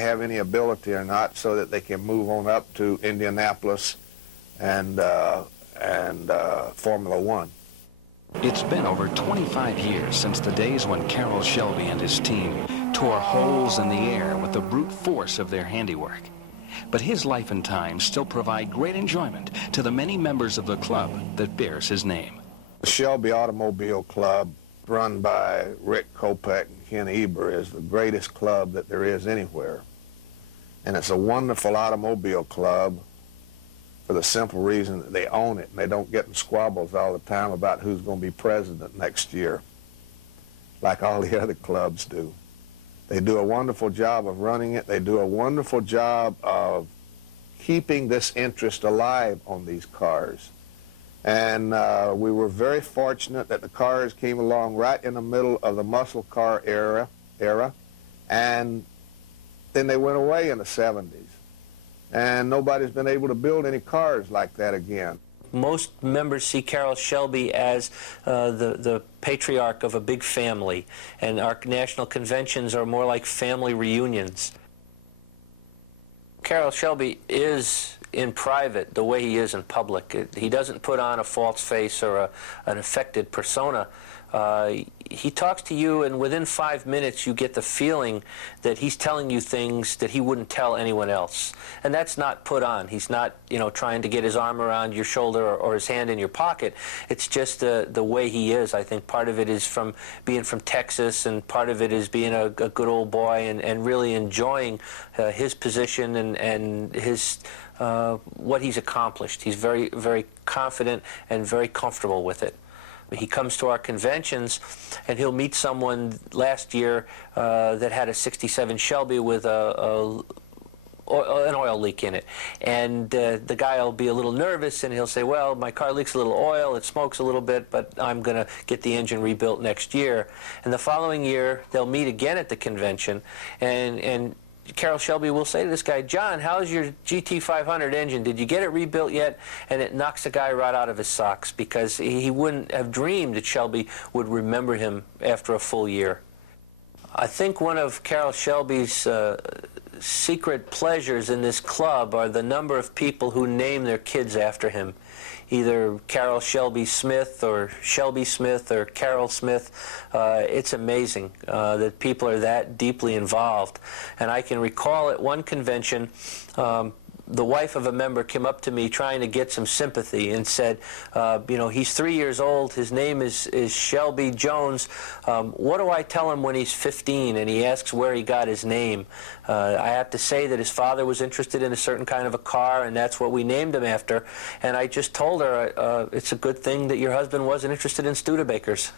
have any ability or not, so that they can move on up to Indianapolis and Formula One. It's been over 25 years since the days when Carroll Shelby and his team tore holes in the air with the brute force of their handiwork. But his life and times still provide great enjoyment to the many members of the club that bears his name. The Shelby Automobile Club, run by Rick Kopech and Ken Eber, is the greatest club that there is anywhere. And it's a wonderful automobile club for the simple reason that they own it and they don't get in squabbles all the time about who's going to be president next year, like all the other clubs do. They do a wonderful job of running it. They do a wonderful job of keeping this interest alive on these cars. And we were very fortunate that the cars came along right in the middle of the muscle car era, and then they went away in the 70s. And nobody's been able to build any cars like that again. Most members see Carroll Shelby as the patriarch of a big family, and our national conventions are more like family reunions. Carroll Shelby is in private the way he is in public. He doesn't put on a false face or an affected persona. He talks to you, and within 5 minutes you get the feeling that he's telling you things that he wouldn't tell anyone else. And that's not put on. He's not, trying to get his arm around your shoulder or his hand in your pocket. It's just the way he is. I think part of it is from being from Texas, and part of it is being a good old boy and really enjoying his position and his what he's accomplished. He's very, very confident and very comfortable with it. He comes to our conventions, and he'll meet someone last year that had a '67 Shelby with an oil leak in it. And the guy will be a little nervous, and he'll say, well, my car leaks a little oil, it smokes a little bit, but I'm going to get the engine rebuilt next year. And the following year, they'll meet again at the convention, and Carroll Shelby will say to this guy, John, how's your GT500 engine? Did you get it rebuilt yet? And it knocks the guy right out of his socks, because he wouldn't have dreamed that Shelby would remember him after a full year. I think one of Carroll Shelby's secret pleasures in this club are the number of people who name their kids after him. Either Carroll Shelby Smith or Shelby Smith or Carroll Smith. It's amazing that people are that deeply involved. And I can recall at one convention, the wife of a member came up to me trying to get some sympathy and said, he's 3 years old, his name is Shelby Jones. What do I tell him when he's 15 and he asks where he got his name? I have to say that his father was interested in a certain kind of a car, and that's what we named him after. And I just told her, it's a good thing that your husband wasn't interested in Studebakers.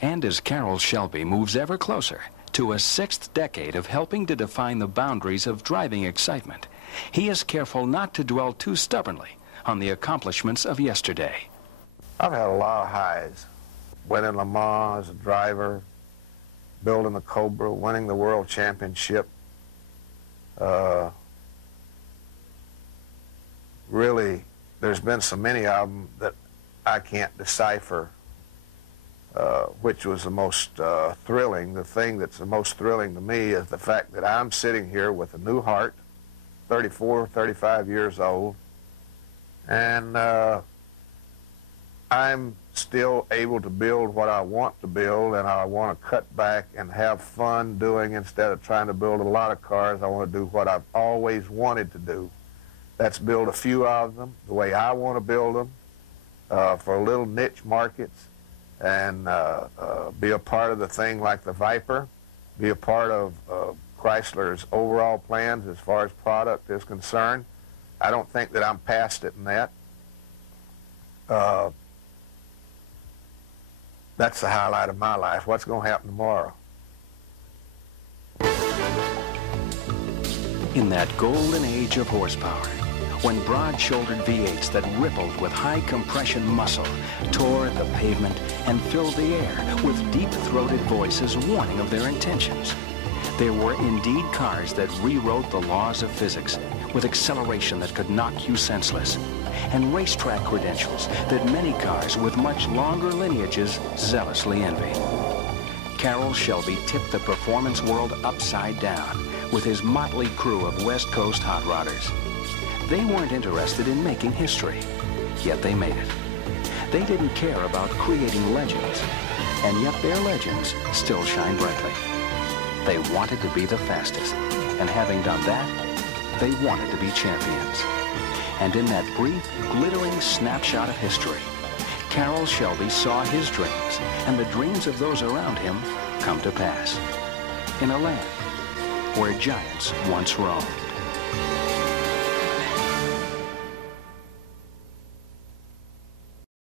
And as Carroll Shelby moves ever closer to a 6th decade of helping to define the boundaries of driving excitement, he is careful not to dwell too stubbornly on the accomplishments of yesterday. I've had a lot of highs. Winning Le Mans as a driver, building the Cobra, winning the World Championship. Really, there's been so many of them that I can't decipher which was the most thrilling. The thing that's the most thrilling to me is the fact that I'm sitting here with a new heart, 34, 35 years old, and I'm still able to build what I want to build, and I want to cut back and have fun doing, instead of trying to build a lot of cars. I want to do what I've always wanted to do. That's build a few of them the way I want to build them for little niche markets, and be a part of the thing like the Viper, be a part of Chrysler's overall plans as far as product is concerned. I don't think that I'm past it in that. That's the highlight of my life. What's going to happen tomorrow? In that golden age of horsepower, when broad-shouldered V8s that rippled with high-compression muscle tore at the pavement and filled the air with deep-throated voices warning of their intentions, there were indeed cars that rewrote the laws of physics with acceleration that could knock you senseless, and racetrack credentials that many cars with much longer lineages zealously envy. Carroll Shelby tipped the performance world upside down with his motley crew of West Coast hot rodders. They weren't interested in making history, yet they made it. They didn't care about creating legends, and yet their legends still shine brightly. They wanted to be the fastest, and having done that, they wanted to be champions. And in that brief, glittering snapshot of history, Carroll Shelby saw his dreams and the dreams of those around him come to pass in a land where giants once roamed.